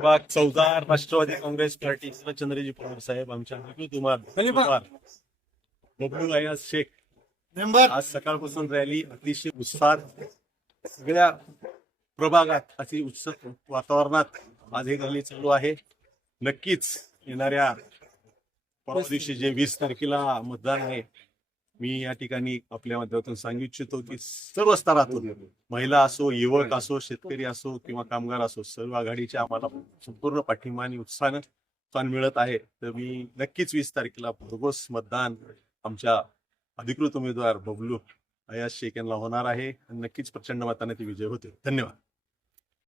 प्रभाग चौदार राष्ट्रवादी काँग्रेस पार्टी चंद्रजी पवार साहेब आमच्या बबलू अयाज शेख. मेंबर. आज सकाळपासून रॅली अतिशय उत्साहात सगळ्या प्रभागात अति उत्सव वातावरणात आज ही रॅली चालू आहे. नक्कीच येणाऱ्या परवा दिवशी जे वीस तारखेला मतदान आहे मी या ठिकाणी आपल्या माध्यमातून सांगू इच्छितो की सर्व स्तरातून महिला असो युवक असो शेतकरी असो किंवा कामगार असो सर्व आघाडीच्या आम्हाला संपूर्ण पाठिंबा आणि उत्साहानं स्थान मिळत आहे. तर मी नक्कीच वीस तारखेला भरघोस मतदान आमच्या अधिकृत उमेदवार बबलू अयाज शेख यांना होणार आहे. आणि नक्कीच प्रचंड मताने ते विजय होते धन्यवाद.